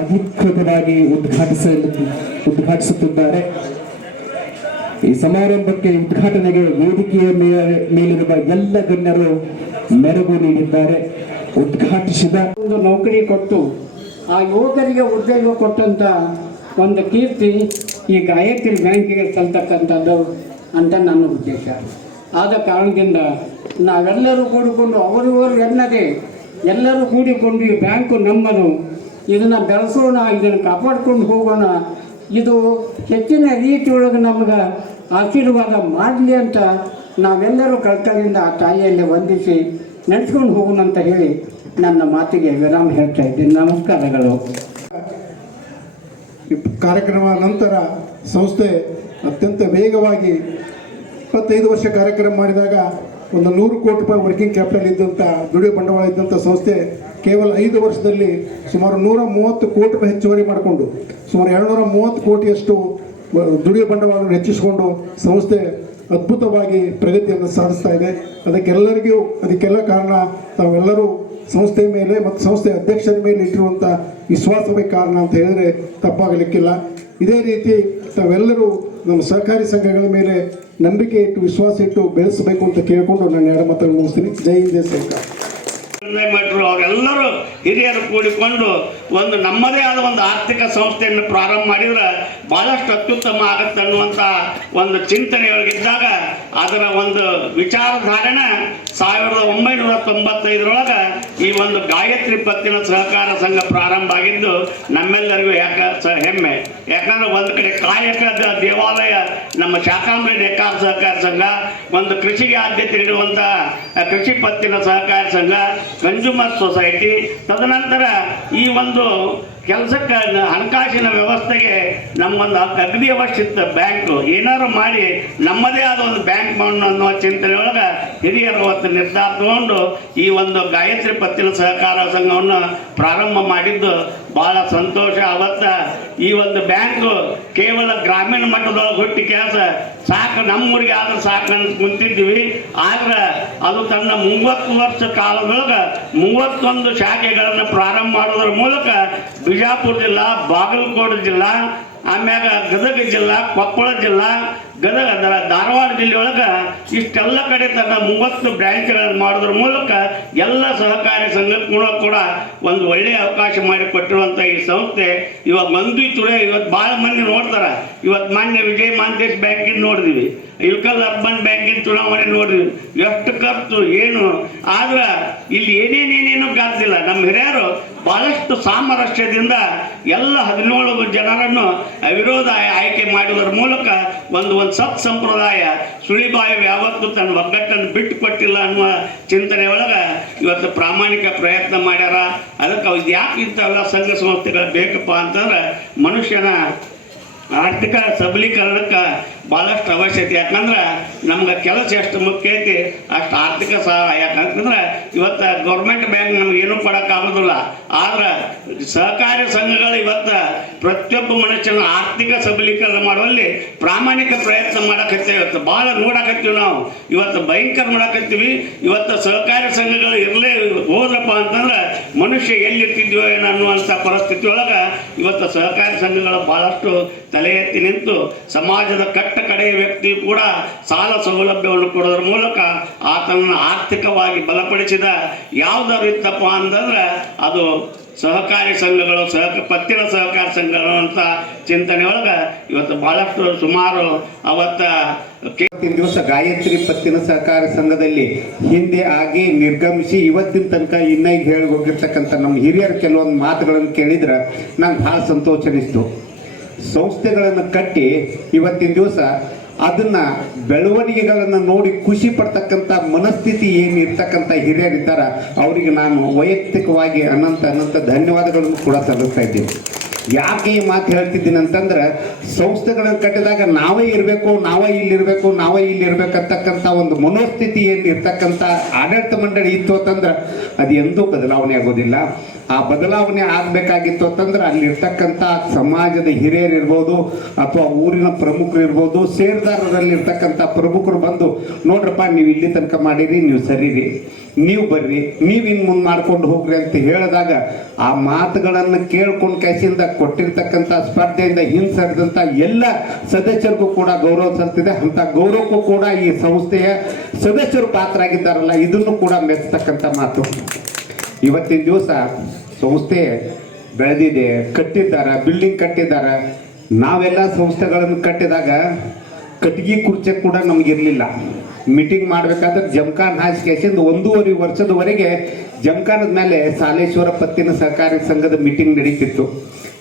ಅಧಿಕೃತವಾಗಿ ಉದ್ಘಾಟಿಸ ಉದ್ಘಾಟಿಸುತ್ತಿದ್ದಾರೆ. ಈ ಸಮಾರಂಭಕ್ಕೆ ಉದ್ಘಾಟನೆಗೆ ವೇದಿಕೆಯ ಮೇಲಿರುವ ಎಲ್ಲ ಗಣ್ಯರು ಮೆರುಗು ನೀಡಿದ್ದಾರೆ. ಉದ್ಘಾಟಿಸಿದ ಒಂದು ನೌಕರಿ ಕೊಟ್ಟು, ಆ ಯುವಕರಿಗೆ ಉದ್ಯೋಗ ಕೊಟ್ಟಂತ ಒಂದು ಕೀರ್ತಿ ಈ ಗಾಯತ್ರಿ ಬ್ಯಾಂಕಿಗೆ ಸಲ್ತಕ್ಕಂಥದ್ದು ಅಂತ ನನ್ನ ಉದ್ದೇಶ. ಆದ ಕಾರಣದಿಂದ ನಾವೆಲ್ಲರೂ ಕೂಡಿಕೊಂಡು ಅವರಿವರು ಎನ್ನದೆ ಎಲ್ಲರೂ ಕೂಡಿಕೊಂಡು ಈ ಬ್ಯಾಂಕು ನಮ್ಮದು. ಇದನ್ನು ಬೆಳೆಸೋಣ, ಇದನ್ನು ಕಾಪಾಡ್ಕೊಂಡು ಹೋಗೋಣ. ಇದು ಹೆಚ್ಚಿನ ರೀತಿಯೊಳಗೆ ನಮ್ಗೆ ಆಶೀರ್ವಾದ ಮಾಡಲಿ ಅಂತ ನಾವೆಲ್ಲರೂ ಕಳ್ಕಳಿಂದ ಆ ತಾಯಿಯಲ್ಲಿ ವಂದಿಸಿ ನಡೆಸ್ಕೊಂಡು ಹೋಗೋಣ ಅಂತ ಹೇಳಿ ನನ್ನ ಮಾತಿಗೆ ವಿರಾಮ ಹೇಳ್ತಾ ಇದ್ದೀನಿ. ನಮಸ್ಕಾರಗಳು. ಕಾರ್ಯಕ್ರಮ ನಂತರ ಸಂಸ್ಥೆ ಅತ್ಯಂತ ವೇಗವಾಗಿ ಇಪ್ಪತ್ತೈದು ವರ್ಷ ಕಾರ್ಯಕ್ರಮ ಮಾಡಿದಾಗ ಒಂದು ನೂರು ಕೋಟಿ ರೂಪಾಯಿ ವರ್ಕಿಂಗ್ ಕ್ಯಾಪಿಟಲ್ ಇದ್ದಂಥ ದುಡಿಯೋ ಬಂಡವಾಳ ಇದ್ದಂಥ ಸಂಸ್ಥೆ ಕೇವಲ ಐದು ವರ್ಷದಲ್ಲಿ ಸುಮಾರು ನೂರ ಮೂವತ್ತು ಕೋಟಿ ರೂಪಾಯಿ ಹೆಚ್ಚುವರಿ ಮಾಡಿಕೊಂಡು, ಸುಮಾರು ಎರಡುನೂರ ಮೂವತ್ತು ಕೋಟಿಯಷ್ಟು ದುಡಿಯ ಬಂಡವಾಳವನ್ನು ಹೆಚ್ಚಿಸಿಕೊಂಡು ಸಂಸ್ಥೆ ಅದ್ಭುತವಾಗಿ ಪ್ರಗತಿಯನ್ನು ಸಾಧಿಸ್ತಾ ಇದೆ. ಅದಕ್ಕೆಲ್ಲರಿಗೂ, ಅದಕ್ಕೆಲ್ಲ ಕಾರಣ ತಾವೆಲ್ಲರೂ ಸಂಸ್ಥೆ ಮೇಲೆ ಮತ್ತು ಸಂಸ್ಥೆ ಅಧ್ಯಕ್ಷರ ಮೇಲೆ ಇಟ್ಟಿರುವಂಥ ವಿಶ್ವಾಸವೇ ಕಾರಣ ಅಂತ ಹೇಳಿದರೆ ತಪ್ಪಾಗಲಿಕ್ಕಿಲ್ಲ. ಇದೇ ರೀತಿ ತಾವೆಲ್ಲರೂ ನಮ್ಮ ಸಹಕಾರಿ ಸಂಘಗಳ ಮೇಲೆ ನಂಬಿಕೆ ಇಟ್ಟು, ವಿಶ್ವಾಸ ಇಟ್ಟು ಬೆಳೆಸಬೇಕು ಅಂತ ಕೇಳಿಕೊಂಡು ನಾನು ಎರಡು ಮಾತನ್ನು ಮುಗಿಸ್ತೀನಿ. ಜೈ ಹಿಂದೆ, ಜೈ ಸರ್ಕಾರ ಮಠರು ಅವರೆಲ್ಲರೂ ಹಿರಿಯರು ಕೂಡಿಕೊಂಡು ಒಂದು ನಮ್ಮದೇ ಆದ ಒಂದು ಆರ್ಥಿಕ ಸಂಸ್ಥೆಯನ್ನು ಪ್ರಾರಂಭ ಮಾಡಿದ್ರೆ ಬಹಳಷ್ಟು ಅತ್ಯುತ್ತಮ ಆಗತ್ತೆ ಅನ್ನುವಂಥ ಒಂದು ಚಿಂತನೆಯೊಳಗಿದ್ದಾಗ ಅದರ ಒಂದು ವಿಚಾರಧಾರಣೆ ಸಾವಿರದ ಒಂಬೈನೂರ ತೊಂಬತ್ತೈದರೊಳಗೆ ಈ ಒಂದು ಗಾಯತ್ರಿ ಪತ್ತಿನ ಸಹಕಾರ ಸಂಘ ಪ್ರಾರಂಭ ಆಗಿದ್ದು ನಮ್ಮೆಲ್ಲರಿಗೂ ಯಾಕ ಹೆಮ್ಮೆ. ಯಾಕಂದ್ರೆ ಒಂದು ಕಡೆ ಕಾಯಕದ ದೇವಾಲಯ ನಮ್ಮ ಶಾಕಾಂಬರಿ ನೇಕಾರ ಸಹಕಾರ ಸಂಘ, ಒಂದು ಕೃಷಿಗೆ ಆದ್ಯತೆ ನೀಡುವಂಥ ಕೃಷಿ ಪತ್ತಿನ ಸಹಕಾರ ಸಂಘ ಕನ್ಸ್ಯೂಮರ್ ಸೊಸೈಟಿ, ತದನಂತರ ಈ ಒಂದು ಕೆಲಸಕ್ಕೆ ಹಣಕಾಸಿನ ವ್ಯವಸ್ಥೆಗೆ ನಮ್ಮೊಂದು ಅಗದಿ ಅವಶ್ಯಕ ಬ್ಯಾಂಕು ಏನಾರು ಮಾಡಿ ನಮ್ಮದೇ ಆದ ಒಂದು ಬ್ಯಾಂಕ್ ಮಾಡೋಣ ಅನ್ನೋ ಚಿಂತನೆ ಒಳಗೆ ಹಿರಿಯರು ಅವತ್ತು ನಿರ್ಧಾರ ತಗೊಂಡು ಈ ಒಂದು ಗಾಯತ್ರಿ ಪತ್ತಿನ ಸಹಕಾರ ಸಂಘವನ್ನು ಪ್ರಾರಂಭ ಮಾಡಿದ್ದು ಬಹಳ ಸಂತೋಷ ಅವತ್ತ ಈ ಒಂದು ಬ್ಯಾಂಕು ಕೇವಲ ಗ್ರಾಮೀಣ ಮಟ್ಟದೊಳಗೆ ಹುಟ್ಟಿ ಕೆಲಸ ಸಾಕು, ನಮ್ಮೂರಿಗೆ ಆದ್ರೆ ಸಾಕು ಅಂತ ಕುಂತಿದ್ವಿ ಆದ್ರೆ ಅದು ತನ್ನ ಮೂವತ್ತು ವರ್ಷ ಕಾಲದೊಳಗೆ ಮೂವತ್ತೊಂದು ಶಾಖೆಗಳನ್ನು ಪ್ರಾರಂಭ ಮಾಡೋದ್ರ ಮೂಲಕ ಬಿಜಾಪುರ ಜಿಲ್ಲಾ, ಬಾಗಲಕೋಟೆ ಜಿಲ್ಲಾ, ಆಮ್ಯಾಗ ಗದಗ ಜಿಲ್ಲಾ, ಕೊಪ್ಪಳ ಜಿಲ್ಲಾ ಗದಗ, ಅದರ ಧಾರವಾಡ ಜಿಲ್ಲೆಯೊಳಗೆ ಇಷ್ಟೆಲ್ಲ ಕಡೆ ತನ್ನ ಮೂವತ್ತು ಬ್ರ್ಯಾಂಚ್ಗಳನ್ನು ಮಾಡೋದ್ರ ಮೂಲಕ ಎಲ್ಲ ಸಹಕಾರಿ ಸಂಘಗಳು ಕೂಡ ಒಂದು ಒಳ್ಳೆಯ ಅವಕಾಶ ಮಾಡಿಕೊಟ್ಟಿರುವಂಥ ಈ ಸಂಸ್ಥೆ. ಇವಾಗ ಮಂದಿ ತುಳೆ ಇವತ್ತು ಭಾಳ ಮಂದಿ ನೋಡ್ತಾರೆ. ಇವತ್ತು ಮಾನ್ಯ ವಿಜಯ್ ಮಾಂತೇಶ್ ಬ್ಯಾಂಕಿನ ನೋಡಿದ್ವಿ. ಇಲ್ಕಲ್ ಅರ್ಬನ್ ಬ್ಯಾಂಕಿನ ಚುನಾವಣೆ ನೋಡ್ರಿ. ಎಷ್ಟು ಖರ್ಚು, ಏನು? ಆದ್ರೆ ಇಲ್ಲಿ ಏನೇನೇನೇನು ಗಾದಿಲ್ಲ ನಮ್ಮ ಹಿರಿಯರು ಬಹಳಷ್ಟು ಸಾಮರಸ್ಯದಿಂದ ಎಲ್ಲ ಹದಿನೇಳು ಜನರನ್ನು ಅವಿರೋಧ ಆಯ್- ಆಯ್ಕೆ ಮಾಡುವುದರ ಮೂಲಕ ಒಂದು ಒಂದು ಸತ್ ಸಂಪ್ರದಾಯ ಸುಳಿಬಾಯಿ ಯಾವತ್ತೂ ತನ್ನ ಒಗ್ಗಟ್ಟನ್ನು ಬಿಟ್ಟು ಕೊಟ್ಟಿಲ್ಲ ಅನ್ನುವ ಚಿಂತನೆ ಒಳಗೆ ಇವತ್ತು ಪ್ರಾಮಾಣಿಕ ಪ್ರಯತ್ನ ಮಾಡ್ಯಾರ. ಅದಕ್ಕೆ ಯಾಕೆ ಇಂಥವೆಲ್ಲ ಸಂಘ ಸಂಸ್ಥೆಗಳು ಬೇಕಪ್ಪ ಅಂತಂದ್ರೆ ಮನುಷ್ಯನ ಆರ್ಥಿಕ ಸಬಲೀಕರಣಕ್ಕೆ ಭಾಳಷ್ಟು ಅವಶ್ಯಕತೆ. ಯಾಕಂದ್ರೆ ನಮ್ಗೆ ಕೆಲಸ ಎಷ್ಟು ಮುಖ್ಯ ಐತಿ, ಅಷ್ಟು ಆರ್ಥಿಕ ಸಹಾಯ. ಯಾಕಂತಂದ್ರೆ ಇವತ್ತು ಗೌರ್ಮೆಂಟ್ ಬ್ಯಾಂಕ್ ನಮ್ಗೆ ಏನೂ ಕೊಡೋಕ್ಕಾಗೋದಿಲ್ಲ ಆದ್ರೆ ಸಹಕಾರಿ ಸಂಘಗಳು ಇವತ್ತು ಪ್ರತಿಯೊಬ್ಬ ಮನುಷ್ಯನ ಆರ್ಥಿಕ ಸಬಲೀಕರಣ ಮಾಡುವಲ್ಲಿ ಪ್ರಾಮಾಣಿಕ ಪ್ರಯತ್ನ ಮಾಡಕತ್ತೇವೆ ಇವತ್ತು. ಭಾಳ ನೋಡಕತ್ತೀವಿ ನಾವು. ಇವತ್ತು ಭಯಂಕರ ಮಾಡಕತ್ತೀವಿ ಇವತ್ತು ಸಹಕಾರಿ ಸಂಘಗಳು ಇರಲೇ ಹೋದ್ರಪ್ಪ ಅಂತಂದ್ರೆ ಮನುಷ್ಯ ಎಲ್ಲಿರ್ತಿದ್ವೋ ಏನೋ ಅನ್ನುವಂಥ ಪರಿಸ್ಥಿತಿ ಒಳಗೆ ಇವತ್ತು ಸಹಕಾರಿ ಸಂಘಗಳು ಭಾಳಷ್ಟು ತಲೆ ಎತ್ತಿ ನಿಂತು ಸಮಾಜದ ಕಟ್ಟ ಕಡೆಯ ವ್ಯಕ್ತಿ ಕೂಡ ಸಾಲ ಸೌಲಭ್ಯವನ್ನು ಕೊಡೋದ್ರ ಮೂಲಕ ಆತನನ್ನು ಆರ್ಥಿಕವಾಗಿ ಬಲಪಡಿಸಿದ ಯಾವುದಾದ್ರು ಇತ್ತಪ್ಪ ಅಂತಂದ್ರೆ ಅದು ಸಹಕಾರಿ ಸಂಘಗಳು ಸಹ ಪತ್ತಿನ ಸಹಕಾರಿ ಸಂಘಗಳು ಅಂತ ಚಿಂತನೆ ಒಳಗೆ ಇವತ್ತು ಭಾಳಷ್ಟು ಸುಮಾರು ಅವತ್ತ ಇವತ್ತಿನ ದಿವಸ ಗಾಯತ್ರಿ ಪತ್ತಿನ ಸಹಕಾರ ಸಂಘದಲ್ಲಿ ಹಿಂದೆ ಆಗಿ ನಿರ್ಗಮಿಸಿ ಇವತ್ತಿನ ತನಕ ಇನ್ನ ಈಗ ಹೇಳಿ ಹೋಗಿರ್ತಕ್ಕಂಥ ನಮ್ಮ ಹಿರಿಯರು ಕೆಲವೊಂದು ಮಾತುಗಳನ್ನು ಕೇಳಿದ್ರೆ ನಂಗೆ ಭಾಳ ಸಂತೋಷ ಅನಿಸ್ತು. ಸಂಸ್ಥೆಗಳನ್ನು ಕಟ್ಟಿ ಇವತ್ತಿನ ದಿವಸ ಅದನ್ನ ಬೆಳವಣಿಗೆಗಳನ್ನು ನೋಡಿ ಖುಷಿ ಪಡ್ತಕ್ಕಂಥ ಮನಸ್ಥಿತಿ ಏನು ಇರ್ತಕ್ಕಂಥ ಹಿರಿಯರಿದ್ದಾರ, ಅವರಿಗೆ ನಾನು ವೈಯಕ್ತಿಕವಾಗಿ ಅನಂತ ಅನಂತ ಧನ್ಯವಾದಗಳನ್ನು ಕೂಡ ಸಲ್ಲಿಸ್ತಾ ಇದ್ದೀನಿ. ಯಾಕೆ ಈ ಮಾತು ಹೇಳ್ತಿದ್ದೀನಿ ಅಂತಂದ್ರೆ ಸಂಸ್ಥೆಗಳನ್ನು ಕಟ್ಟಿದಾಗ ನಾವೇ ಇರಬೇಕು, ನಾವೇ ಇಲ್ಲಿರಬೇಕು, ನಾವೇ ಇಲ್ಲಿರ್ಬೇಕಂತಕ್ಕಂಥ ಒಂದು ಮನೋಸ್ಥಿತಿ ಏನು ಇರ್ತಕ್ಕಂಥ ಆಡಳಿತ ಮಂಡಳಿ ಇತ್ತು ಅಂತಂದ್ರೆ ಅದು ಎಂದೂ ಬದಲಾವಣೆ ಆಗೋದಿಲ್ಲ. ಆ ಬದಲಾವಣೆ ಆಗಬೇಕಾಗಿತ್ತು ಅಂತಂದ್ರೆ ಅಲ್ಲಿರ್ತಕ್ಕಂಥ ಸಮಾಜದ ಹಿರಿಯರು ಇರ್ಬೋದು ಅಥವಾ ಊರಿನ ಪ್ರಮುಖರು ಇರ್ಬೋದು, ಸೇರ್ದಾರರಲ್ಲಿರ್ತಕ್ಕಂಥ ಪ್ರಮುಖರು ಬಂದು, ನೋಡ್ರಪ್ಪ ನೀವು ಇಲ್ಲಿ ತನಕ ಮಾಡಿರಿ, ನೀವು ಸರಿರಿ. ನೀವು ಬರ್ರಿ, ನೀವು ಇನ್ನು ಮುಂದೆ ಮಾಡ್ಕೊಂಡು ಹೋಗ್ರಿ ಅಂತ ಹೇಳಿದಾಗ ಆ ಮಾತುಗಳನ್ನು ಕೇಳ್ಕೊಂಡು ಕೈಸಿಂದ ಕೊಟ್ಟಿರ್ತಕ್ಕಂಥ ಸ್ಪರ್ಧೆಯಿಂದ ಹಿಂಸರಿದಂಥ ಎಲ್ಲ ಸದಸ್ಯರಿಗೂ ಕೂಡ ಗೌರವ ಸಲ್ತಿದೆ ಅಂತ ಗೌರವಕ್ಕೂ ಕೂಡ ಈ ಸಂಸ್ಥೆಯ ಸದಸ್ಯರು ಪಾತ್ರ ಆಗಿದ್ದಾರಲ್ಲ ಇದನ್ನು ಕೂಡ ಮೆಚ್ಚತಕ್ಕಂಥ ಮಾತು. ಇವತ್ತಿನ ದಿವಸ ಸಂಸ್ಥೆ ಬೆಳೆದಿದೆ, ಕಟ್ಟಿದ್ದಾರೆ ಬಿಲ್ಡಿಂಗ್ ಕಟ್ಟಿದ್ದಾರೆ. ನಾವೆಲ್ಲ ಸಂಸ್ಥೆಗಳನ್ನು ಕಟ್ಟಿದಾಗ ಕಟ್ಟಿಗೆ ಕುರ್ಚೆ ಕೂಡ ನಮಗಿರಲಿಲ್ಲ ಮೀಟಿಂಗ್ ಮಾಡ್ಬೇಕಾದ್ರೆ ಜಮಖಾನ್ ಹಾಸಿಗೆಸಿಂದ ಒಂದೂವರೆ ವರ್ಷದವರೆಗೆ ಜಮಖಾನದ ಮೇಲೆ ಸಾಲೇಶ್ವರ ಪತ್ತಿನ ಸಹಕಾರಿ ಸಂಘದ ಮೀಟಿಂಗ್ ನಡೀತಿತ್ತು.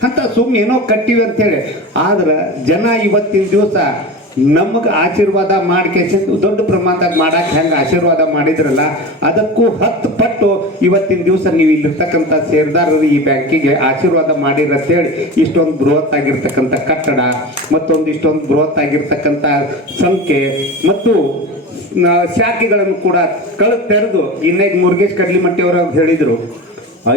ಅಂತ ಸುಮ್ಮ ಏನೋ ಕಟ್ಟಿವಿ ಅಂತೇಳಿ ಆದ್ರೆ ಜನ ಇವತ್ತಿನ ದಿವಸ ನಮಗೆ ಆಶೀರ್ವಾದ ಮಾಡ್ಕೇಸಿಂದ ದೊಡ್ಡ ಪ್ರಮಾಣದಾಗ ಮಾಡಕ್ಕೆ ಹೆಂಗೆ ಆಶೀರ್ವಾದ ಮಾಡಿದ್ರಲ್ಲ, ಅದಕ್ಕೂ ಹತ್ತು ಪಟ್ಟು ಇವತ್ತಿನ ದಿವಸ ನೀವು ಇಲ್ಲಿರ್ತಕ್ಕಂಥ ಸೇರ್ದಾರರು ಈ ಬ್ಯಾಂಕಿಗೆ ಆಶೀರ್ವಾದ ಮಾಡಿರ ಅಂತೇಳಿ ಇಷ್ಟೊಂದು ಬೃಹತ್ ಆಗಿರ್ತಕ್ಕಂಥ ಕಟ್ಟಡ ಮತ್ತೊಂದು ಇಷ್ಟೊಂದು ಬೃಹತ್ ಆಗಿರ್ತಕ್ಕಂಥ ಸಂಖ್ಯೆ, ಮತ್ತು ಶಾಖೆಗಳನ್ನು ಕೂಡ ಕಳು ತೆರೆದು ಇನ್ನೇಗ್ ಮುರುಗೇಶ್ ಕಡ್ಲಿಮಟ್ಟಿ ಅವರು ಹೇಳಿದರು.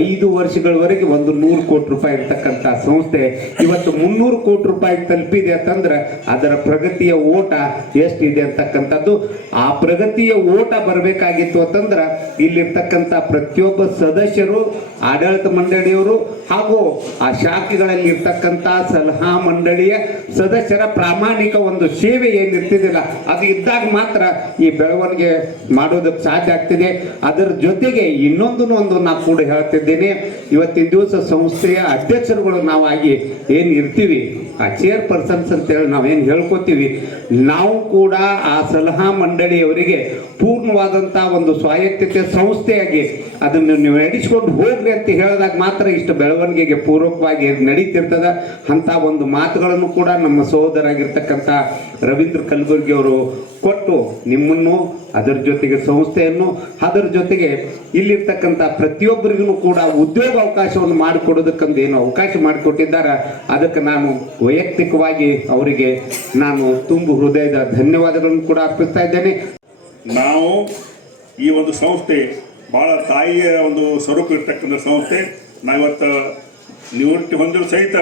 ಐದು ವರ್ಷಗಳವರೆಗೆ ಒಂದು ನೂರು ಕೋಟಿ ರೂಪಾಯಿ ಇರ್ತಕ್ಕಂಥ ಸಂಸ್ಥೆ ಇವತ್ತು ಮುನ್ನೂರು ಕೋಟಿ ರೂಪಾಯಿ ತಲುಪಿದೆ ಅಂತಂದ್ರೆ ಅದರ ಪ್ರಗತಿಯ ಓಟ ಎಷ್ಟಿದೆ ಅಂತಕ್ಕಂಥದ್ದು. ಆ ಪ್ರಗತಿಯ ಓಟ ಬರಬೇಕಾಗಿತ್ತು ಅಂತಂದ್ರೆ ಇಲ್ಲಿರ್ತಕ್ಕಂಥ ಪ್ರತಿಯೊಬ್ಬ ಸದಸ್ಯರು, ಆಡಳಿತ ಮಂಡಳಿಯವರು ಹಾಗೂ ಆ ಶಾಖೆಗಳಲ್ಲಿ ಇರ್ತಕ್ಕಂಥ ಸಲಹಾ ಮಂಡಳಿಯ ಸದಸ್ಯರ ಪ್ರಾಮಾಣಿಕ ಒಂದು ಸೇವೆ ಏನಿರ್ತಿದಿಲ್ಲ ಅದು ಇದ್ದಾಗ ಮಾತ್ರ ಈ ಬೆಳವಣಿಗೆ ಮಾಡೋದಕ್ಕೆ ಸಾಧ್ಯ ಆಗ್ತಿದೆ. ಅದರ ಜೊತೆಗೆ ಇನ್ನೊಂದು ಒಂದು ನಾ ಕೂಡ ಹೇಳ್ತಿದ್ದೇನೆ ಇವತ್ತಿನ ದಿವಸ ಸಂಸ್ಥೆಯ ಅಧ್ಯಕ್ಷರುಗಳು ನಾವಾಗಿ ಏನು ಇರ್ತೀವಿ, ಆ ಚೇರ್ ಪರ್ಸನ್ಸ್ ಅಂತೇಳಿ ನಾವೇನು ಹೇಳ್ಕೊತೀವಿ, ನಾವು ಕೂಡ ಆ ಸಲಹಾ ಮಂಡಳಿಯವರಿಗೆ ಪೂರ್ಣವಾದಂಥ ಒಂದು ಸ್ವಾಯತ್ತತೆ ಸಂಸ್ಥೆಯಾಗಿ ಅದನ್ನು ನೀವು ನಡೆಸ್ಕೊಂಡು ಹೋಗ್ರಿ ಅಂತ ಹೇಳಿದಾಗ ಮಾತ್ರ ಇಷ್ಟು ಬೆಳವಣಿಗೆಗೆ ಪೂರ್ವಕವಾಗಿ ನಡೀತಿರ್ತದೆ. ಅಂಥ ಒಂದು ಮಾತುಗಳನ್ನು ಕೂಡ ನಮ್ಮ ಸಹೋದರಾಗಿರ್ತಕ್ಕಂಥ ರವೀಂದ್ರ ಕಲಬುರ್ಗಿ ಅವರು ಕೊಟ್ಟು ನಿಮ್ಮನ್ನು, ಅದರ ಜೊತೆಗೆ ಸಂಸ್ಥೆಯನ್ನು, ಅದರ ಜೊತೆಗೆ ಇಲ್ಲಿರ್ತಕ್ಕಂಥ ಪ್ರತಿಯೊಬ್ಬರಿಗೂ ಕೂಡ ಉದ್ಯೋಗ ಅವಕಾಶವನ್ನು ಮಾಡಿಕೊಡೋದಕ್ಕಂದು ಏನು ಅವಕಾಶ ಮಾಡಿಕೊಟ್ಟಿದ್ದಾರೆ. ಅದಕ್ಕೆ ನಾನು ವೈಯಕ್ತಿಕವಾಗಿ ಅವರಿಗೆ ನಾನು ತುಂಬು ಹೃದಯದ ಧನ್ಯವಾದಗಳನ್ನು ಕೂಡ ಅರ್ಪಿಸ್ತಾ ಇದ್ದೇನೆ. ನಾವು ಈ ಒಂದು ಸಂಸ್ಥೆ ಭಾಳ ತಾಯಿಯ ಒಂದು ಸ್ವರೂಪ ಇರ್ತಕ್ಕಂಥ ಸಂಸ್ಥೆ. ನಾವಿವತ್ತು ನಿವೃತ್ತಿ ಹೊಂದಿರೋ ಸಹಿತ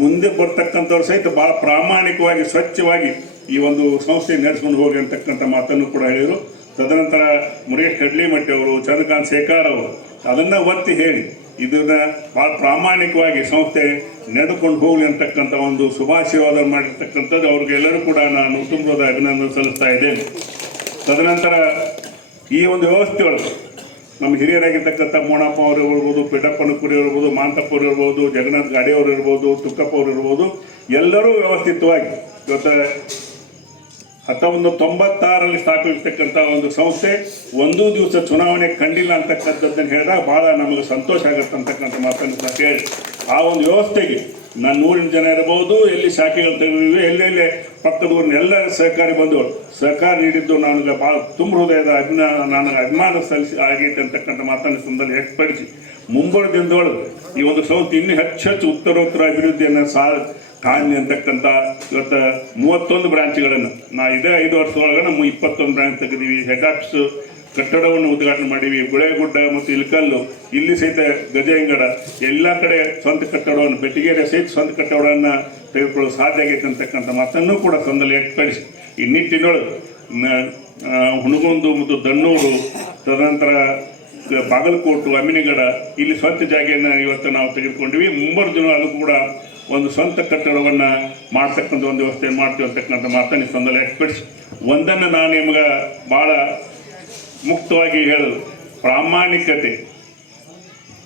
ಮುಂದೆ ಬರ್ತಕ್ಕಂಥವ್ರು ಸಹಿತ ಭಾಳ ಪ್ರಾಮಾಣಿಕವಾಗಿ, ಸ್ವಚ್ಛವಾಗಿ ಈ ಒಂದು ಸಂಸ್ಥೆ ನಡೆಸ್ಕೊಂಡು ಹೋಗಿ ಅಂತಕ್ಕಂಥ ಮಾತನ್ನು ಕೂಡ ಹೇಳಿದರು. ತದನಂತರ ಮುರೇಶ್ ಕಡ್ಲಿಮಟ್ಟಿ ಅವರು, ಚಂದ್ರಕಾಂತ್ ಶೇಖರ್ ಅವರು, ಅದನ್ನು ಒತ್ತಿ ಹೇಳಿ, ಇದನ್ನು ಭಾಳ ಪ್ರಾಮಾಣಿಕವಾಗಿ ಸಂಸ್ಥೆ ನಡೆದುಕೊಂಡು ಹೋಗಲಿ ಅಂತಕ್ಕಂಥ ಒಂದು ಶುಭಾಶಯವಾದ ಮಾಡಿರ್ತಕ್ಕಂಥದ್ದು. ಅವ್ರಿಗೆಲ್ಲರೂ ಕೂಡ ನಾನು ತುಂಬದ ಅಭಿನಂದನೆ ಸಲ್ಲಿಸ್ತಾ ಇದ್ದೇನೆ. ತದನಂತರ ಈ ಒಂದು ವ್ಯವಸ್ಥೆ ಒಳಗೆ ನಮ್ಮ ಹಿರಿಯರಾಗಿರ್ತಕ್ಕಂಥ ಮೋಣಪ್ಪ ಅವರು ಇರ್ಬೋದು ಪೆಟ್ಟಪ್ಪನಪುರಿ ಇರ್ಬೋದು ಮಾಂತಪ್ಪವ್ರು ಇರ್ಬೋದು, ಜಗನ್ನಾಥ್ ಗಾಡಿಯವರು ಇರ್ಬೋದು, ತುಕ್ಕಪ್ಪ ಅವರು ಇರ್ಬೋದು, ಎಲ್ಲರೂ ವ್ಯವಸ್ಥಿತವಾಗಿ ಇವತ್ತು ಹತ್ತೊಂಬತ್ತು ತೊಂಬತ್ತಾರರಲ್ಲಿ ಸ್ಥಾಪಿರ್ತಕ್ಕಂಥ ಒಂದು ಸಂಸ್ಥೆ, ಒಂದು ದಿವಸ ಚುನಾವಣೆ ಕಂಡಿಲ್ಲ ಅಂತಕ್ಕಂಥದ್ದನ್ನು ಹೇಳಿದಾಗ ಭಾಳ ನಮಗೆ ಸಂತೋಷ ಆಗುತ್ತೆ ಅಂತಕ್ಕಂಥ ಮಾತನ್ನು ಸಹ ಹೇಳಿ ಆ ಒಂದು ವ್ಯವಸ್ಥೆಗೆ ನಾನು ನೂರಿನ ಜನ ಇರಬಹುದು, ಎಲ್ಲಿ ಶಾಖೆಗಳು ತೆಗೆದಿವೆ ಎಲ್ಲೆಲ್ಲಿ ಪಕ್ಕದ ಊರಿನ ಎಲ್ಲ ಸಹಕಾರಿ ಬಂಧುಗಳು. ಸಹಕಾರ ನೀಡಿದ್ದು ನನಗೆ ಭಾಳ ತುಂಬ ಹೃದಯದ ಅಜ್ಞಾನ ನನಗೆ ಅಭಿಮಾನ ಸಲ್ಲಿಸಿ ಆಗೈತೆ ಅಂತಕ್ಕಂಥ ಮಾತನ್ನು ಸಂದರ್ಭ ವ್ಯಕ್ತಪಡಿಸಿ. ಮುಂಬರುವ ದಿನದೊಳಗೆ ಈ ಒಂದು ಸಂಸ್ಥೆ ಇನ್ನೂ ಹೆಚ್ಚು ಹೆಚ್ಚು ಉತ್ತರೋತ್ತರ ಅಭಿವೃದ್ಧಿಯನ್ನು ಸಾ ಕಾಣಲಿ ಅಂತಕ್ಕಂಥ ಇವತ್ತು ಮೂವತ್ತೊಂದು ಬ್ರಾಂಚ್ಗಳನ್ನು. ನಾ ಇದೇ ಐದು ವರ್ಷದೊಳಗೆ ನಮ್ಮ ಇಪ್ಪತ್ತೊಂದು ಬ್ರಾಂಚ್ ತೆಗೆದೀವಿ ಹೆಡ್ ಆಫೀಸ್ ಕಟ್ಟಡವನ್ನು ಉದ್ಘಾಟನೆ ಮಾಡೀವಿ ಗುಳೆಗುಡ್ಡ ಮತ್ತು ಇಲ್ಕಲ್ಲು. ಇಲ್ಲಿ ಸಹಿತ ಗಜಯಂಗಡ ಎಲ್ಲ ಕಡೆ ಸ್ವಂತ ಕಟ್ಟಡವನ್ನು, ಬೆಟ್ಟಿಗೆರೆ ಸಹಿತ ಸ್ವಂತ ಕಟ್ಟಡವನ್ನು ತೆಗೆದುಕೊಳ್ಳಲು ಸಾಧ್ಯ ಆಗೈತೆ ಅಂತಕ್ಕಂಥ ಮಾತನ್ನು ಕೂಡ ತಂದಲ್ಲಿ ವ್ಯಕ್ತಪಡಿಸಿ ಈ ನಿಟ್ಟಿನೊಳಗೆ ಹುಣಗೊಂದು ಮತ್ತು ದಣ್ಣೂರು, ತದನಂತರ ಬಾಗಲಕೋಟು ಅಮಿನಿಗಡ ಇಲ್ಲಿ ಸ್ವಂತ ಜಾಗೆಯನ್ನು ಇವತ್ತು ನಾವು ತೆಗೆದುಕೊಂಡಿವಿ. ಮುಂಬರುವ ದಿನ ಅದು ಕೂಡ ಒಂದು ಸ್ವಂತ ಕಟ್ಟಡವನ್ನು ಮಾಡ್ತಕ್ಕಂಥ ಒಂದು ವ್ಯವಸ್ಥೆ ಮಾಡ್ತೀವಿ ಅಂತಕ್ಕಂಥ ಮಾತನ್ನು ಈ ಎಕ್ಸ್ಪರ್ಟ್ಸ್ ಒಂದನ್ನು ನಾನು ನಿಮ್ಗೆ ಭಾಳ ಮುಕ್ತವಾಗಿ ಹೇಳೋದು. ಪ್ರಾಮಾಣಿಕತೆ,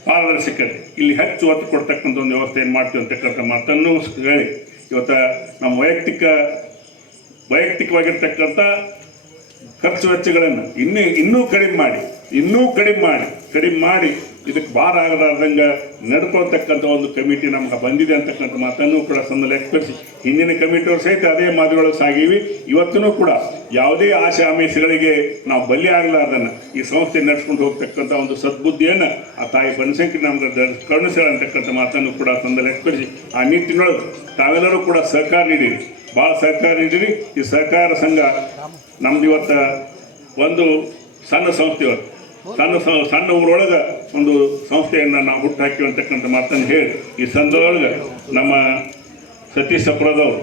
ಪಾರದರ್ಶಕತೆ. ಇಲ್ಲಿ ಹೆಚ್ಚು ಒತ್ತು ಕೊಡ್ತಕ್ಕಂಥ ಒಂದು ವ್ಯವಸ್ಥೆಯನ್ನು ಮಾಡ್ತೀವಿ ಅಂತಕ್ಕಂಥ ಮಾತನ್ನು ಹೇಳಿ. ಇವತ್ತು ನಮ್ಮ ವೈಯಕ್ತಿಕ, ವೈಯಕ್ತಿಕವಾಗಿರ್ತಕ್ಕಂಥ ಖರ್ಚು ವೆಚ್ಚಗಳನ್ನು ಇನ್ನೂ ಇನ್ನೂ ಕಡಿಮೆ ಮಾಡಿ, ಇನ್ನೂ ಕಡಿಮೆ ಮಾಡಿ ಕಡಿಮೆ ಮಾಡಿ ಇದಕ್ಕೆ ಭಾರ ಆಗಲಾರ್ದಂಗೆ ನಡ್ಕೊಳ್ತಕ್ಕಂಥ ಒಂದು ಕಮಿಟಿ ನಮ್ಗೆ ಬಂದಿದೆ ಅಂತಕ್ಕಂಥ ಮಾತನ್ನು ಕೂಡ ಸಂದಲ್ಲಿ ಎಕ್ಸ್ಪ್ರೆಸ್ ಹಿಂದಿನ ಕಮಿಟಿಯವರು ಸಹಿತ ಅದೇ ಮಾತುಗಳು ಸಾಗಿವಿ. ಇವತ್ತೂ ಕೂಡ ಯಾವುದೇ ಆಶೆ ಆಮಿಷಗಳಿಗೆ ನಾವು ಬಲಿ ಆಗಲಾರ್ದನ್ನು ಈ ಸಂಸ್ಥೆ ನಡೆಸ್ಕೊಂಡು ಹೋಗ್ತಕ್ಕಂಥ ಒಂದು ಸದ್ಬುದ್ಧಿಯನ್ನು ಆ ತಾಯಿ ಬನಶಂಕರಿ ನಮ್ಗೆ ಕರುಣಿಸ್ಯಾಳ ಅಂತಕ್ಕಂಥ ಮಾತನ್ನು ಕೂಡ ಸಂದಲ್ಲಿ ಎಕ್ಸ್ಪ್ರೆಸ್ ಆ ನಿಟ್ಟಿನೊಳಗೆ ತಾವೆಲ್ಲರೂ ಕೂಡ ಸಹಕಾರ ನೀಡಿರಿ. ಭಾಳ ಸಹಕಾರ ನೀಡಿರಿ. ಈ ಸಹಕಾರ ಸಂಘ ನಮ್ದು ಇವತ್ತು ಒಂದು ಸಣ್ಣ ಸಂಸ್ಥೆ ಇವತ್ತು. ಸಣ್ಣ ಸಣ್ಣ ಊರೊಳಗೆ ಒಂದು ಸಂಸ್ಥೆಯನ್ನು ನಾವು ಹುಟ್ಟು ಹಾಕಿವಂತಕ್ಕಂಥ ಮಾತನ್ನು ಹೇಳಿ, ಈ ಸಂದರ್ಭದೊಳಗೆ ನಮ್ಮ ಸತೀಶ್ ಸಪ್ರದವರು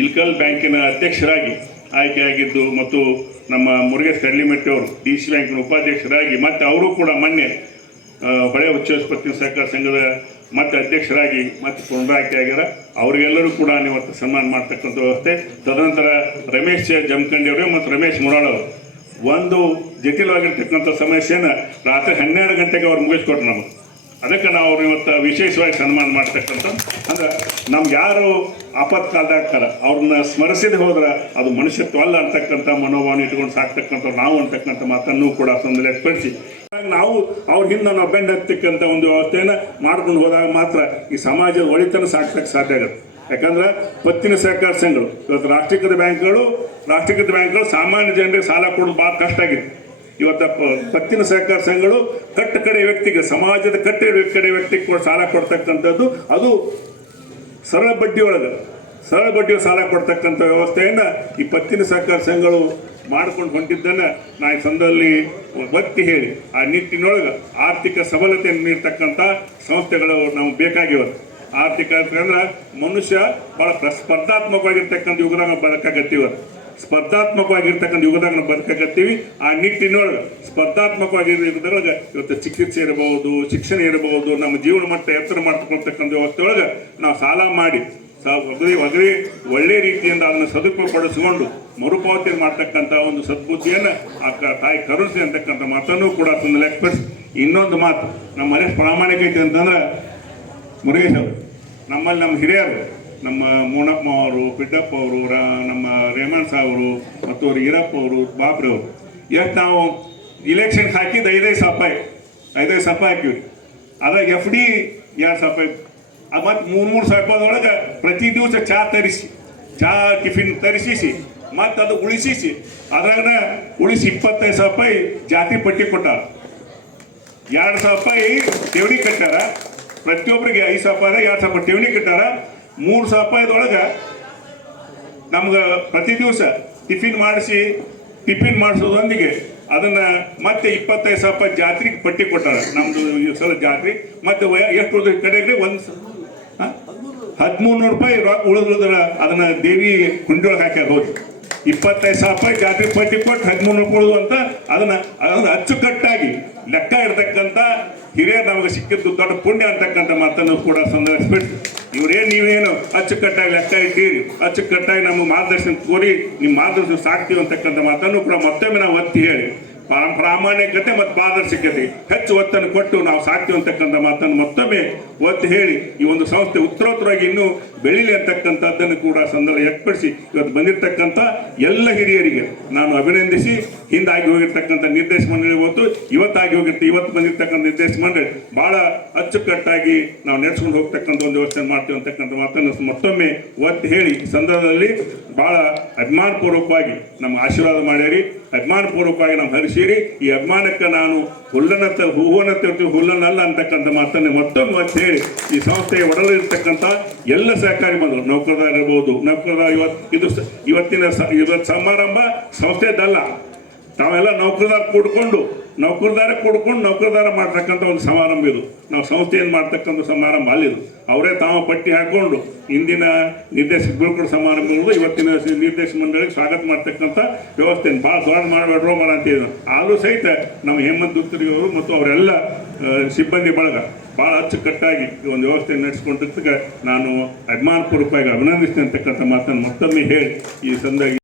ಇಲ್ಕಲ್ ಬ್ಯಾಂಕಿನ ಅಧ್ಯಕ್ಷರಾಗಿ ಆಯ್ಕೆಯಾಗಿದ್ದು ಮತ್ತು ನಮ್ಮ ಮುರುಗೇಶ್ ಕಡ್ಲಿಮಟ್ಟಿ ಅವರು ಡಿ ಸಿ ಬ್ಯಾಂಕಿನ ಉಪಾಧ್ಯಕ್ಷರಾಗಿ ಮತ್ತು ಅವರು ಕೂಡ ಮೊನ್ನೆ ಹೊಳೆ ಉಚ್ಚೋತ್ಪತ್ತಿ ಸಹಕಾರ ಸಂಘದ ಮತ್ತೆ ಅಧ್ಯಕ್ಷರಾಗಿ ಮತ್ತೆ ಪುನರಾಯ್ಕೆ ಆಗ್ಯಾರ ಅವರಿಗೆಲ್ಲರೂ ಕೂಡ ಇವತ್ತು ಸನ್ಮಾನ ಮಾಡ್ತಕ್ಕಂಥ ವ್ಯವಸ್ಥೆ. ತದನಂತರ ರಮೇಶ್ ಜಮಖಂಡಿ ಅವರು ಮತ್ತು ರಮೇಶ್ ಮುರಾಳವರು ಒಂದು ಜಟಿಲವಾಗಿರ್ತಕ್ಕಂಥ ಸಮಸ್ಯೆನ ರಾತ್ರಿ ಹನ್ನೆರಡು ಗಂಟೆಗೆ ಅವ್ರು ಮುಗಿಸ್ಕೊಟ್ರು ನಮಗೆ. ಅದಕ್ಕೆ ನಾವು ಅವ್ರು ಇವತ್ತು ವಿಶೇಷವಾಗಿ ಸನ್ಮಾನ ಮಾಡ್ತಕ್ಕಂಥ, ಅಂದ್ರೆ ನಮ್ಗೆ ಯಾರು ಆಪತ್ಕಾಲದಾಗ್ತಾರ ಅವ್ರನ್ನ ಸ್ಮರಿಸಿದ ಹೋದ್ರೆ ಅದು ಮನುಷ್ಯತ್ವ ಅಲ್ಲ ಅಂತಕ್ಕಂಥ ಮನೋಭಾವನೆ ಇಟ್ಕೊಂಡು ಸಾಕ್ತಕ್ಕಂಥ ನಾವು ಅಂತಕ್ಕಂಥ ಮಾತನ್ನು ಕೂಡ ಸಂದಲ್ಲಿ ವ್ಯಕ್ತಪಡಿಸಿ ನಾವು ಅವ್ರ ಹಿಂದೆ ನಾವು ಬೆಂಡ್ ಒಂದು ವ್ಯವಸ್ಥೆಯನ್ನು ಮಾಡ್ಕೊಂಡು ಹೋದಾಗ ಮಾತ್ರ ಈ ಸಮಾಜದ ಒಳಿತನ ಸಾಕ್ತಕ್ಕೆ ಸಾಧ್ಯ ಆಗುತ್ತೆ. ಯಾಕಂದ್ರೆ ಪತ್ತಿನ ಸಹಕಾರ ಸಂಘಗಳು, ಇವತ್ತು ರಾಷ್ಟ್ರೀಕೃತ ಬ್ಯಾಂಕ್ಗಳು ರಾಷ್ಟ್ರೀಕೃತ ಬ್ಯಾಂಕ್ಗಳು ಸಾಮಾನ್ಯ ಜನರಿಗೆ ಸಾಲ ಕೊಡೋದು ಭಾಳ ಕಷ್ಟ ಆಗಿದೆ. ಇವತ್ತು ಪತ್ತಿನ ಸಹಕಾರ ಸಂಘಗಳು ಕಟ್ಟ ಕಡೆ ವ್ಯಕ್ತಿಗೆ, ಸಮಾಜದ ಕಟ್ಟ ಕಡೆ ವ್ಯಕ್ತಿಗೆ ಕೂಡ ಸಾಲ ಕೊಡ್ತಕ್ಕಂಥದ್ದು. ಅದು ಸರಳ ಬಡ್ಡಿಯೊಳಗೆ, ಸರಳ ಬಡ್ಡಿಯ ಸಾಲ ಕೊಡ್ತಕ್ಕಂಥ ವ್ಯವಸ್ಥೆಯನ್ನು ಈ ಪತ್ತಿನ ಸಹಕಾರ ಸಂಘಗಳು ಮಾಡ್ಕೊಂಡು ಹೊಂಟಿದ್ದನ್ನು ನಾ ಈ ಸಂದರ್ಭದಲ್ಲಿ ಒತ್ತಿ ಹೇಳಿ. ಆ ನಿಟ್ಟಿನೊಳಗೆ ಆರ್ಥಿಕ ಸಬಲತೆಯನ್ನು ನೀಡ್ತಕ್ಕಂಥ ಸಂಸ್ಥೆಗಳು ನಾವು ಬೇಕಾಗಿವೆ ಆರ್ಥಿಕ ಅಂತಂದ್ರೆ ಮನುಷ್ಯ ಭಾಳ ಪ್ರ- ಸ್ಪರ್ಧಾತ್ಮಕವಾಗಿರ್ತಕ್ಕಂಥ ನಾವು ಬದುಕಾಗತ್ತೀವತ್ತು ಸ್ಪರ್ಧಾತ್ಮಕವಾಗಿರ್ತಕ್ಕಂಥ ಯುಗದಾಗ ನಾವು ಬರ್ಕತ್ತೀವಿ ಆ ನಿಟ್ಟಿನೊಳಗೆ ಸ್ಪರ್ಧಾತ್ಮಕವಾಗಿರೋದ್ರೊಳಗೆ ಇವತ್ತು ಚಿಕಿತ್ಸೆ ಇರಬಹುದು ಶಿಕ್ಷಣ ಇರಬಹುದು ನಮ್ಮ ಜೀವನ ಮಟ್ಟ ಎತ್ತರ ಮಾಡ್ತಕ್ಕಂಥ ವ್ಯವಸ್ಥೆ ನಾವು ಸಾಲ ಮಾಡಿ ಒಗದಿ ಒಳ್ಳೆ ರೀತಿಯಿಂದ ಅದನ್ನು ಸದುಪಯೋಗಪಡಿಸಿಕೊಂಡು ಮರುಪಾವತಿ ಮಾಡ್ತಕ್ಕಂಥ ಒಂದು ಸದ್ಬುದ್ಧಿಯನ್ನು ಆ ತಾಯಿ ಕರುಣಿಸಿ ಅಂತಕ್ಕಂಥ ಮಾತನ್ನು ಕೂಡ ತಂದು ಎಕ್ಸ್ಪ್ರೆಸ್ ಇನ್ನೊಂದು ಮಾತು ನಮ್ಮ ಮನೆ ಪ್ರಾಮಾಣಿಕ ಐತೆ ಅಂತಂದ್ರೆ ಮುರುಗೇಶ್ ಅವರು, ನಮ್ಮಲ್ಲಿ ನಮ್ಮ ಹಿರಿಯರು ನಮ್ಮ ಮೂಣಪ್ಪ ಅವರು ಬಿಡ್ಡಪ್ಪ ಅವರು, ರಾ, ನಮ್ಮ ಸಾ ಸಾವರು ಮತ್ತು ಅವರು ಈರಪ್ಪ ಅವರು, ಬಾಬ್ರಿ ಅವರು. ಇವತ್ತು ನಾವು ಇಲೆಕ್ಷನ್ ಹಾಕಿದ್ದು ಐದೈದು ಸಪಾಯಿ ಐದೈದು ರೂಪಾಯಿ ಹಾಕಿವ್ರಿ ಅದ್ರಾಗ ಎಫ್ ಡಿ ಎರಡು ಸಪಾಯಿ ಮತ್ತು ಮೂರು ಮೂರು ಸಾವಿರ ರೂಪಾಯಿದೊಳಗೆ ಪ್ರತಿ ದಿವಸ ಚಹಾ ತರಿಸಿ ಚಹಾ ಟಿಫಿನ್ ತರಿಸಿಸಿ, ಮತ್ತು ಅದು ಉಳಿಸಿಸಿ, ಅದ್ರಾಗ ಉಳಿಸಿ ಇಪ್ಪತ್ತೈದು ಸಾವಿರ ರೂಪಾಯಿ ಜಾತಿ ಪಟ್ಟಿ ಕೊಟ್ಟಾರ. ಎರಡು ಸಾವಿರ ರೂಪಾಯಿ ಠೇವಣಿ ಕಟ್ಟಾರ. ಪ್ರತಿಯೊಬ್ಬರಿಗೆ ಐದು ಸಾವಿರ ರೂಪಾಯಿ ಎರಡು ಸಾವಿರ ಠೇವಣಿ ಕಟ್ಟಾರ. ಮೂರು ಸಾವಿರ ರೂಪಾಯಿದೊಳಗೆ ನಮ್ಗೆ ಪ್ರತಿ ದಿವಸ ಟಿಫಿನ್ ಮಾಡಿಸಿ, ಟಿಫಿನ್ ಮಾಡಿಸೋದೊಂದಿಗೆ ಅದನ್ನ ಮತ್ತೆ ಇಪ್ಪತ್ತೈದು ಸಾವಿರ ರೂಪಾಯಿ ಜಾತ್ರೆಗೆ ಪಟ್ಟಿ ಕೊಟ್ಟಾರ. ನಮ್ದು ಈ ಸಲ ಜಾತ್ರೆ. ಮತ್ತೆ ಎಷ್ಟು ಉಳಿದ ಕಡೆಗೆ ಒಂದು ಹದಿಮೂರು ನೂರು ರೂಪಾಯಿ ಉಳಿದು ಉಳಿದ್ರ ಅದನ್ನ ದೇವಿ ಕುಂಡೊಳಗೆ ಹಾಕ್ಯಾರ. ಹೋಗಿ ಇಪ್ಪತ್ತೈದು ಸಾವಿರ ರೂಪಾಯಿ ಜಾತ್ರೆ ಪಟ್ಟಿ ಕೊಟ್ಟು ಹದಿಮೂರು ನೂರು ಉಳಿದು ಅಂತ ಅದನ್ನ ಅದನ್ನ ಅಚ್ಚುಕಟ್ಟಾಗಿ ಲೆಕ್ಕ ಇರತಕ್ಕಂಥ ಹಿರಿಯರು ನಮಗೆ ಸಿಕ್ಕಿದ್ದು ದೊಡ್ಡ ಪುಣ್ಯ ಅಂತಕ್ಕಂಥ ಮಾತನ್ನು ಕೂಡ ಸಂದರ್ಭಿಸ್ಬಿಟ್ಟು ಇವ್ರೇನು ನೀವೇನು ಅಚ್ಚುಕಟ್ಟಾಗಿ ಲೆಕ್ಕ ಇಟ್ಟೀರಿ? ಅಚ್ಚುಕಟ್ಟಾಗಿ ನಮ್ಮ ಮಾರ್ಗದರ್ಶನ ಕೋರಿ ನಿಮ್ಮ ಮಾರ್ಗದರ್ಶನ ಸಾಕ್ತೀವಿ ಅಂತಕ್ಕಂಥ ಮಾತನ್ನು ಕೂಡ ಮತ್ತೊಮ್ಮೆ ನಾವು ಒತ್ತಿ ಹೇಳಿ. ಪರ- ಪ್ರಾಮಾಣಿಕತೆ ಮತ್ತು ಪಾರದರ್ಶಕತೆ ಹೆಚ್ಚು ಒತ್ತನ್ನು ಕೊಟ್ಟು ನಾವು ಸಾಕ್ತೀವಿ ಅಂತಕ್ಕಂಥ ಮಾತನ್ನು ಮತ್ತೊಮ್ಮೆ ಒತ್ತಿ ಹೇಳಿ. ಈ ಒಂದು ಸಂಸ್ಥೆ ಉತ್ತರೋತ್ತರವಾಗಿ ಇನ್ನೂ ಬೆಳೀಲಿ ಅಂತಕ್ಕಂಥದ್ದನ್ನು ಕೂಡ ಸಂದರ್ಭ ವ್ಯಕ್ತಪಡಿಸಿ ಇವತ್ತು ಬಂದಿರತಕ್ಕಂಥ ಎಲ್ಲ ಹಿರಿಯರಿಗೆ ನಾನು ಅಭಿನಂದಿಸಿ, ಹಿಂದಾಗಿ ಹೋಗಿರ್ತಕ್ಕಂಥ ನಿರ್ದೇಶ ಮಂಡಳಿ ಇವತ್ತು ಇವತ್ತಾಗಿ ಹೋಗಿರ್ತೀವಿ ಇವತ್ತು ಬಂದಿರತಕ್ಕಂಥ ನಿರ್ದೇಶ ಮಂಡಳಿ ಬಹಳ ಅಚ್ಚುಕಟ್ಟಾಗಿ ನಾವು ನಡೆಸ್ಕೊಂಡು ಹೋಗ್ತಕ್ಕಂಥ ಒಂದು ವ್ಯವಸ್ಥೆ ಮಾಡ್ತೀವಿ ಅಂತಕ್ಕಂಥ ಮಾತನ್ನು ಮತ್ತೊಮ್ಮೆ ಒತ್ತಿ ಹೇಳಿ ಸಂದರ್ಭದಲ್ಲಿ ಬಹಳ ಅಭಿಮಾನಪೂರ್ವಕವಾಗಿ ನಮ್ಮ ಆಶೀರ್ವಾದ ಮಾಡ್ಯಾರಿ. ಅಭಿಮಾನಪೂರ್ವಕವಾಗಿ ನಮ್ಮ ಹರಿಸಿರಿ ಈ ಅಭಿಮಾನಕ್ಕೆ ನಾನು ಹುಲ್ಲನ್ನ ಹೂವನ್ನ ತರ್ತೀವಿ ಹುಲ್ಲನ್ನಲ್ಲ ಅಂತಕ್ಕಂಥ ಮಾತನ್ನು ಮತ್ತೊಮ್ಮೆ ಒತ್ತಿ ಹೇಳಿ, ಈ ಸಂಸ್ಥೆಯ ಒಡಲಿರ್ತಕ್ಕಂಥ ಎಲ್ಲ ಸಹಕಾರಿ ಬಂದರು ನೌಕರದಾರ ಇರ್ಬೋದು. ನೌಕರದಾರ ಇವತ್ತು ಇದು ಇವತ್ತಿನ ಇವತ್ತು ಸಮಾರಂಭ ಸಂಸ್ಥೆದಲ್ಲ. ತಾವೆಲ್ಲ ನೌಕರದಾರ ಕೂಡ್ಕೊಂಡು ನೌಕರದಾರ ಕೂಡ್ಕೊಂಡು ನೌಕರದಾರ ಮಾಡ್ತಕ್ಕಂಥ ಒಂದು ಸಮಾರಂಭ ಇದು. ನಾವು ಸಂಸ್ಥೆಯನ್ನು ಮಾಡ್ತಕ್ಕಂಥ ಸಮಾರಂಭ ಅಲ್ಲಿದು. ಅವರೇ ತಾವು ಪಟ್ಟಿ ಹಾಕೊಂಡು ಇಂದಿನ ನಿರ್ದೇಶಕ ಬೀಳ್ಕೊಡ ಸಮಾರಂಭಗಳು ಇವತ್ತಿನ ನಿರ್ದೇಶಕ ಮಂಡಳಿಗೆ ಸ್ವಾಗತ ಮಾಡ್ತಕ್ಕಂಥ ವ್ಯವಸ್ಥೆ ಭಾಳ ದೊಡ್ಡ ಮಾಡಬೇಡ್ರೋ ಮಾಡ ಹೇಳಿದ್ರು. ಆದರೂ ಸಹಿತ ನಮ್ಮ ಹೇಮಂತ್ ದುತ್ತರಿಯವರು ಮತ್ತು ಅವರೆಲ್ಲ ಸಿಬ್ಬಂದಿ ಬಳಗ ಭಾಳ ಅಚ್ಚುಕಟ್ಟಾಗಿ ಒಂದು ವ್ಯವಸ್ಥೆ ನಡೆಸ್ಕೊಂಡಿದ್ದಕ್ಕೆ ನಾನು ಅಭಿಮಾನಪೂರ್ವಕವಾಗಿ ಅಭಿನಂದಿಸ್ತೇನೆ ಅಂತಕ್ಕಂಥ ಮಾತನ್ನು ಮತ್ತೊಮ್ಮೆ ಹೇಳಿ ಈ ಸಂದ